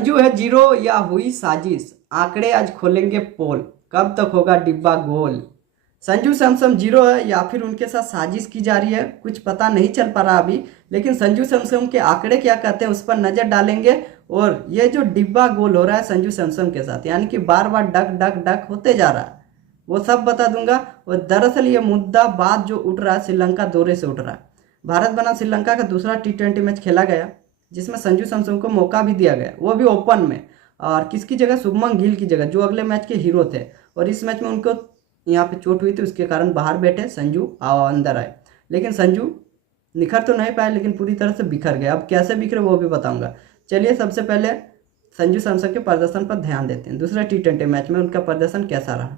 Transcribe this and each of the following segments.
संजू है जीरो या हुई साजिश, आंकड़े आज खोलेंगे पोल, कब तक होगा डिब्बा गोल। संजू सैमसंग जीरो है या फिर उनके साथ साजिश की जा रही है, कुछ पता नहीं चल पा रहा अभी। लेकिन संजू सैमसंग के आंकड़े क्या कहते हैं उस पर नजर डालेंगे। और ये जो डिब्बा गोल हो रहा है संजू सैमसंग के साथ, यानी कि बार बार डक डक डक होते जा रहा है, वो सब बता दूंगा। और दरअसल ये मुद्दा बात जो उठ रहा है श्रीलंका दौरे से उठ रहा है। भारत बनाम श्रीलंका का दूसरा T20 मैच खेला गया, जिसमें संजू सैमसंग को मौका भी दिया गया, वो भी ओपन में। और किसकी जगह? शुभमन गिल की जगह, जो अगले मैच के हीरो थे। और इस मैच में उनको यहाँ पे चोट हुई थी, उसके कारण बाहर बैठे, संजू अंदर आए। लेकिन संजू निखर तो नहीं पाए, लेकिन पूरी तरह से बिखर गए। अब कैसे बिखरे वो भी बताऊंगा। चलिए सबसे पहले संजू सैमसंग के प्रदर्शन पर ध्यान देते हैं। दूसरे T20 मैच में उनका प्रदर्शन कैसा रहा।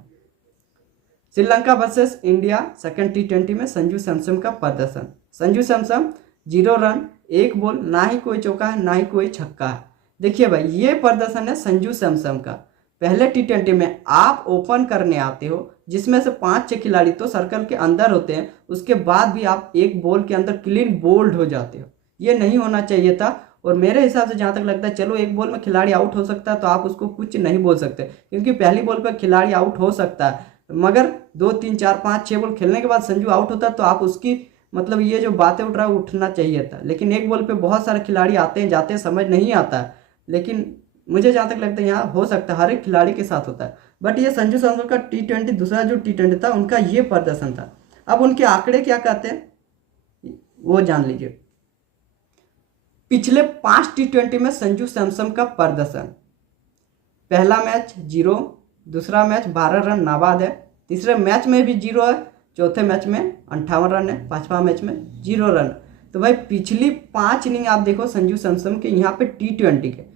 Sri Lanka versus India second T20 में संजू सैमसंग का प्रदर्शन। संजू सैमसंग 0 रन, 1 बॉल, ना ही कोई चौका है ना ही कोई छक्का है। देखिए भाई, ये प्रदर्शन है संजू सैमसंग का। पहले T20 में आप ओपन करने आते हो, जिसमें से 5-6 खिलाड़ी तो सर्कल के अंदर होते हैं, उसके बाद भी आप एक बॉल के अंदर क्लीन बोल्ड हो जाते हो। ये नहीं होना चाहिए था। और मेरे हिसाब से जहाँ तक लगता है, चलो एक बॉल में खिलाड़ी आउट हो सकता है तो आप उसको कुछ नहीं बोल सकते, क्योंकि पहली बॉल पर खिलाड़ी आउट हो सकता है। मगर 2, 3, 4, 5, 6 बॉल खेलने के बाद संजू आउट होता है तो आप उसकी मतलब ये जो बातें उठ रहा है उठना चाहिए था। लेकिन एक बॉल पे बहुत सारे खिलाड़ी आते हैं जाते हैं, समझ नहीं आता है। लेकिन मुझे जहाँ तक लगता है यहाँ हो सकता है हर एक खिलाड़ी के साथ होता है। बट ये संजू सैमसंग का T20 दूसरा जो T20 था उनका ये प्रदर्शन था। अब उनके आंकड़े क्या कहते हैं वो जान लीजिए। पिछले 5 T20 में संजू सैमसंग का प्रदर्शन, पहला मैच 0, दूसरा मैच 12 रन नाबाद है, तीसरे मैच में भी 0 है, चौथे मैच में 58 रन है, पांचवा मैच में 0 रन। तो भाई पिछली 5 इनिंग आप देखो संजू सैमसंग के यहाँ पे T20 के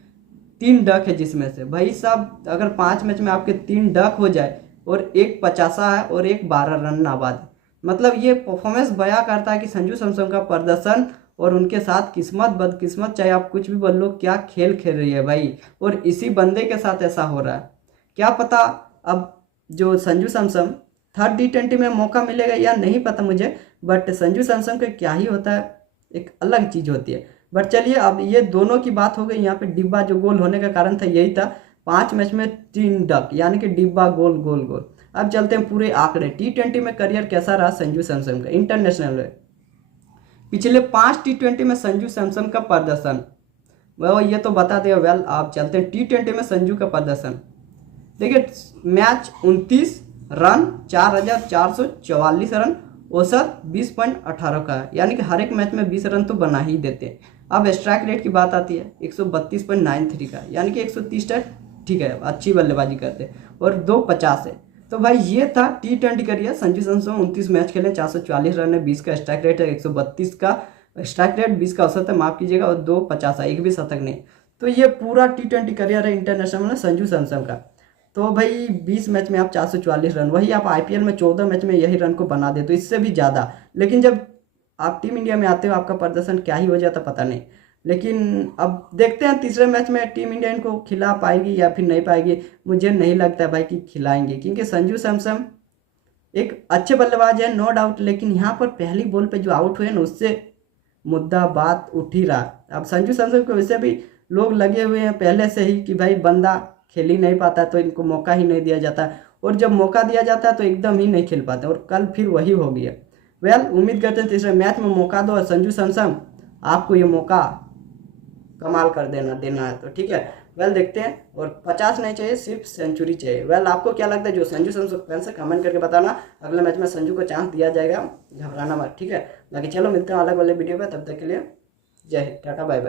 3 डक है, जिसमें से भाई साहब अगर 5 मैच में आपके 3 डक हो जाए और एक 50 है और एक 12 रन नाबाद है, मतलब ये परफॉर्मेंस बयां करता है कि संजू सैमसंग का प्रदर्शन और उनके साथ किस्मत बदकिस्मत चाहे आप कुछ भी बोल लो, क्या खेल खेल रही है भाई। और इसी बंदे के साथ ऐसा हो रहा है, क्या पता अब जो संजू सैमसंग थर्ड T20 में मौका मिलेगा या नहीं पता मुझे। बट संजू सैमसंग का क्या ही होता है, एक अलग चीज़ होती है। बट चलिए अब ये दोनों की बात हो गई। यहाँ पे डिब्बा जो गोल होने का कारण था यही था, 5 मैच में 3 डक, यानी कि डिब्बा गोल गोल गोल। अब चलते हैं पूरे आंकड़े। T20 में करियर कैसा रहा संजू सैमसंग का इंटरनेशनल में। पिछले 5 T20 में संजू सैमसंग का प्रदर्शन, वह ये तो बता दे। वेल आप चलते हैं T20 में संजू का प्रदर्शन। देखिए मैच 29 रन, 4444 रन, औसत 20.18 का है, यानी कि हर एक मैच में 20 रन तो बना ही देते हैं। अब स्ट्राइक रेट की बात आती है 132.93 का, यानी कि 130 तक ठीक है, अच्छी बल्लेबाजी करते हैं। और 250 है। तो भाई ये था T20 career Sanju Samsung. 29 match खेले, 444 रन है, 20 का स्ट्राइक रेट है, 132 का स्ट्राइक रेट, 20 का औसत है, माफ कीजिएगा, और 250 है, एक भी शतक नहीं। तो ये पूरा T20 करियर है इंटरनेशनल में संजू सैमसंग का। तो भाई 20 मैच में आप 444 रन, वही आप IPL में 14 मैच में यही रन को बना दे, तो इससे भी ज़्यादा। लेकिन जब आप टीम इंडिया में आते हो आपका प्रदर्शन क्या ही हो जाता पता नहीं। लेकिन अब देखते हैं तीसरे मैच में टीम इंडिया इनको खिला पाएगी या फिर नहीं पाएगी। मुझे नहीं लगता है भाई कि खिलाएंगे, क्योंकि संजू सैमसंग एक अच्छे बल्लेबाज है नो डाउट। लेकिन यहाँ पर पहली बॉल पे जो आउट हुए ना, उससे मुद्दा बात उठ ही रहा। अब संजू सैमसंग को वैसे भी लोग लगे हुए हैं पहले से ही कि भाई बंदा खेल ही नहीं पाता, तो इनको मौका ही नहीं दिया जाता। और जब मौका दिया जाता है तो एकदम ही नहीं खेल पाते, और कल फिर वही हो गया। वेल उम्मीद करते हैं तीसरे मैच में मौका दो, और संजू सैमसंग आपको ये मौका कमाल कर देना है तो ठीक है। वेल देखते हैं। और 50 नहीं चाहिए, सिर्फ सेंचुरी चाहिए। वेल आपको क्या लगता है जो संजू सैमसंग फैंस है, कमेंट करके बताना। अगले मैच में संजू को चांस दिया जाएगा, घबराना मत, ठीक है। बाकी चलो मिलते हैं अलग वाले वीडियो में, तब तक के लिए जय हिंद, टाटा बाय बाय।